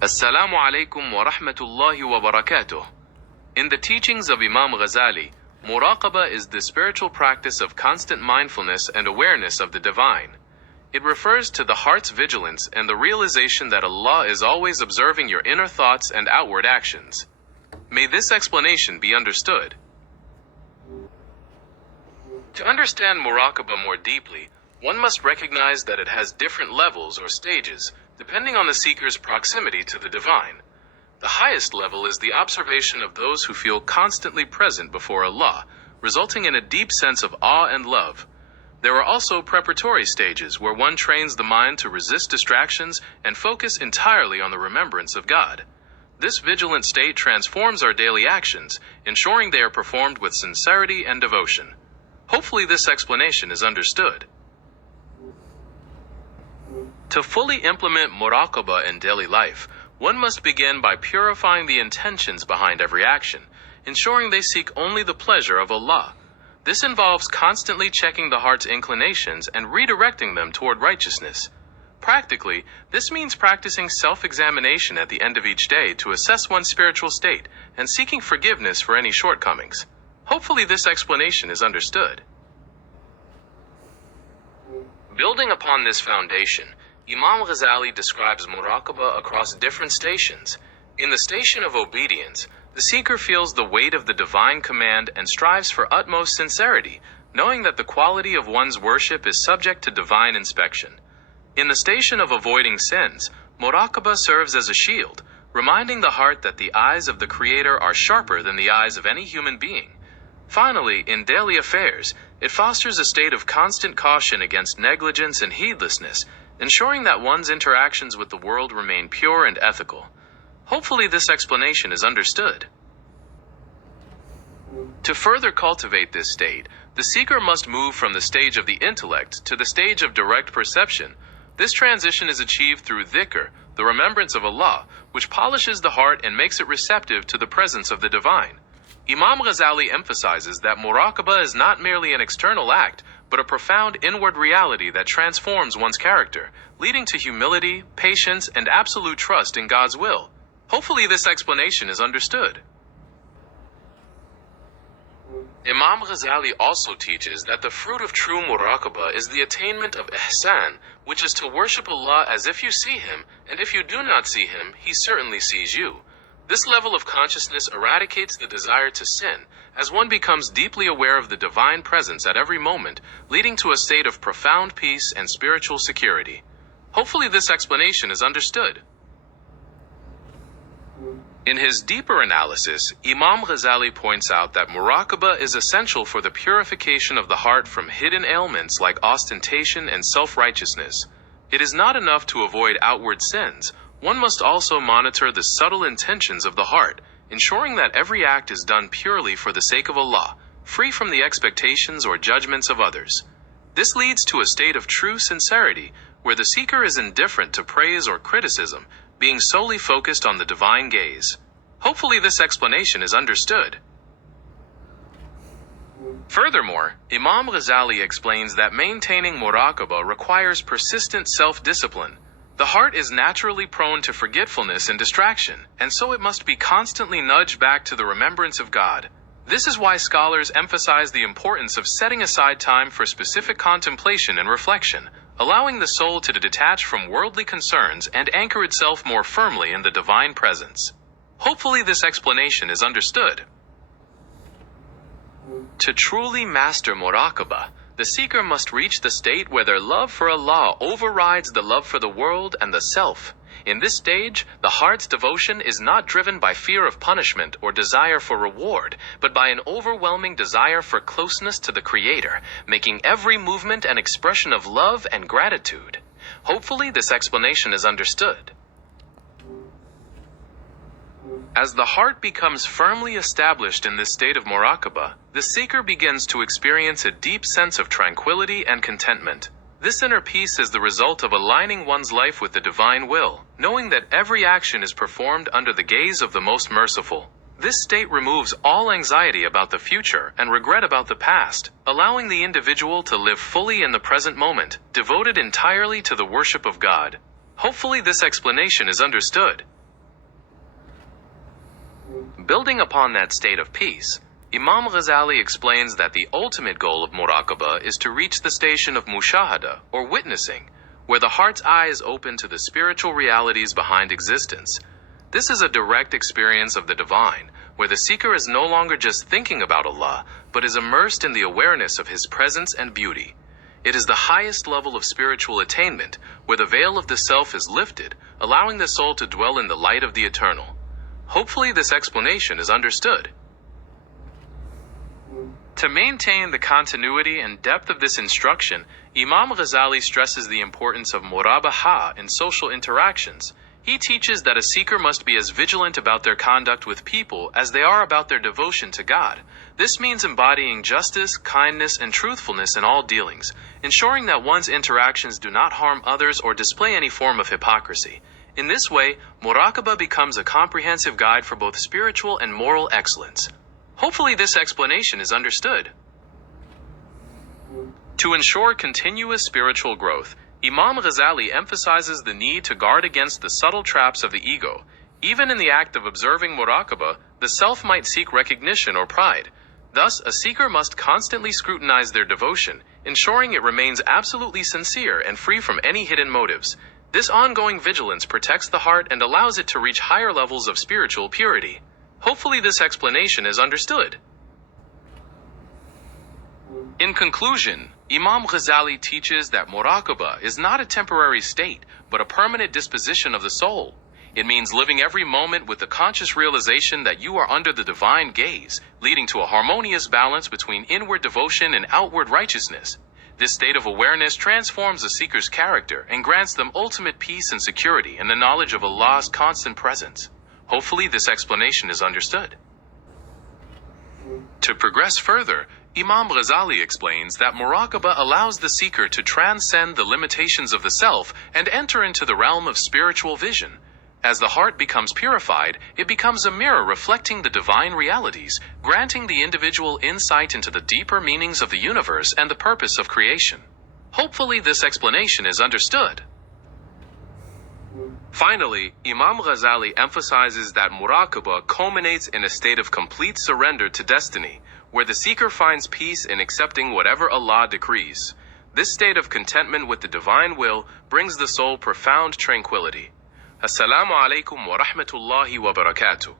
Assalamu alaikum wa rahmatullahi wa barakatuh. In the teachings of Imam Ghazali, muraqabah is the spiritual practice of constant mindfulness and awareness of the divine. It refers to the heart's vigilance and the realization that Allah is always observing your inner thoughts and outward actions. May this explanation be understood. To understand muraqabah more deeply, one must recognize that it has different levels or stages, depending on the seeker's proximity to the divine. The highest level is the observation of those who feel constantly present before Allah, resulting in a deep sense of awe and love. There are also preparatory stages where one trains the mind to resist distractions and focus entirely on the remembrance of God. This vigilant state transforms our daily actions, ensuring they are performed with sincerity and devotion. Hopefully this explanation is understood. To fully implement muraqabah in daily life, one must begin by purifying the intentions behind every action, ensuring they seek only the pleasure of Allah. This involves constantly checking the heart's inclinations and redirecting them toward righteousness. Practically, this means practicing self-examination at the end of each day to assess one's spiritual state and seeking forgiveness for any shortcomings. Hopefully this explanation is understood. Building upon this foundation, Imam Ghazali describes muraqabah across different stations. In the station of obedience, the seeker feels the weight of the divine command and strives for utmost sincerity, knowing that the quality of one's worship is subject to divine inspection. In the station of avoiding sins, muraqabah serves as a shield, reminding the heart that the eyes of the Creator are sharper than the eyes of any human being. Finally, in daily affairs, it fosters a state of constant caution against negligence and heedlessness, ensuring that one's interactions with the world remain pure and ethical. Hopefully this explanation is understood. To further cultivate this state, the seeker must move from the stage of the intellect to the stage of direct perception. This transition is achieved through dhikr, the remembrance of Allah, which polishes the heart and makes it receptive to the presence of the divine. Imam Ghazali emphasizes that muraqabah is not merely an external act, but a profound inward reality that transforms one's character, leading to humility, patience, and absolute trust in God's will. Hopefully this explanation is understood. Imam Ghazali also teaches that the fruit of true muraqabah is the attainment of ihsan, which is to worship Allah as if you see Him, and if you do not see Him, He certainly sees you. This level of consciousness eradicates the desire to sin, as one becomes deeply aware of the divine presence at every moment, leading to a state of profound peace and spiritual security. Hopefully this explanation is understood. In his deeper analysis, Imam Ghazali points out that muraqabah is essential for the purification of the heart from hidden ailments like ostentation and self-righteousness. It is not enough to avoid outward sins. One must also monitor the subtle intentions of the heart, ensuring that every act is done purely for the sake of Allah, free from the expectations or judgments of others. This leads to a state of true sincerity, where the seeker is indifferent to praise or criticism, being solely focused on the divine gaze. Hopefully this explanation is understood. Furthermore, Imam Ghazali explains that maintaining muraqabah requires persistent self-discipline. The heart is naturally prone to forgetfulness and distraction, and so it must be constantly nudged back to the remembrance of God. This is why scholars emphasize the importance of setting aside time for specific contemplation and reflection, allowing the soul to detach from worldly concerns and anchor itself more firmly in the divine presence. Hopefully this explanation is understood. To truly master muraqabah, the seeker must reach the state where their love for Allah overrides the love for the world and the self. In this stage, the heart's devotion is not driven by fear of punishment or desire for reward, but by an overwhelming desire for closeness to the Creator, making every movement an expression of love and gratitude. Hopefully this explanation is understood. As the heart becomes firmly established in this state of muraqabah, the seeker begins to experience a deep sense of tranquility and contentment. This inner peace is the result of aligning one's life with the divine will, knowing that every action is performed under the gaze of the Most Merciful. This state removes all anxiety about the future and regret about the past, allowing the individual to live fully in the present moment, devoted entirely to the worship of God. Hopefully this explanation is understood. Building upon that state of peace, Imam Ghazali explains that the ultimate goal of muraqabah is to reach the station of mushahada, or witnessing, where the heart's eye is open to the spiritual realities behind existence. This is a direct experience of the divine, where the seeker is no longer just thinking about Allah, but is immersed in the awareness of His presence and beauty. It is the highest level of spiritual attainment, where the veil of the self is lifted, allowing the soul to dwell in the light of the eternal. Hopefully this explanation is understood. To maintain the continuity and depth of this instruction, Imam Ghazali stresses the importance of murabaha in social interactions. He teaches that a seeker must be as vigilant about their conduct with people as they are about their devotion to God. This means embodying justice, kindness, and truthfulness in all dealings, ensuring that one's interactions do not harm others or display any form of hypocrisy. In this way, muraqabah becomes a comprehensive guide for both spiritual and moral excellence. Hopefully this explanation is understood. To ensure continuous spiritual growth, Imam Ghazali emphasizes the need to guard against the subtle traps of the ego. Even in the act of observing muraqabah, the self might seek recognition or pride. Thus, a seeker must constantly scrutinize their devotion, ensuring it remains absolutely sincere and free from any hidden motives. This ongoing vigilance protects the heart and allows it to reach higher levels of spiritual purity. Hopefully this explanation is understood. In conclusion, Imam Ghazali teaches that muraqabah is not a temporary state, but a permanent disposition of the soul. It means living every moment with the conscious realization that you are under the divine gaze, leading to a harmonious balance between inward devotion and outward righteousness. This state of awareness transforms a seeker's character and grants them ultimate peace and security in the knowledge of Allah's constant presence. Hopefully this explanation is understood. To progress further, Imam Ghazali explains that muraqabah allows the seeker to transcend the limitations of the self and enter into the realm of spiritual vision. As the heart becomes purified, it becomes a mirror reflecting the divine realities, granting the individual insight into the deeper meanings of the universe and the purpose of creation. Hopefully this explanation is understood. Finally, Imam Ghazali emphasizes that muraqabah culminates in a state of complete surrender to destiny, where the seeker finds peace in accepting whatever Allah decrees. This state of contentment with the divine will brings the soul profound tranquility. Assalamu alaikum wa rahmatullahi wa barakatuh.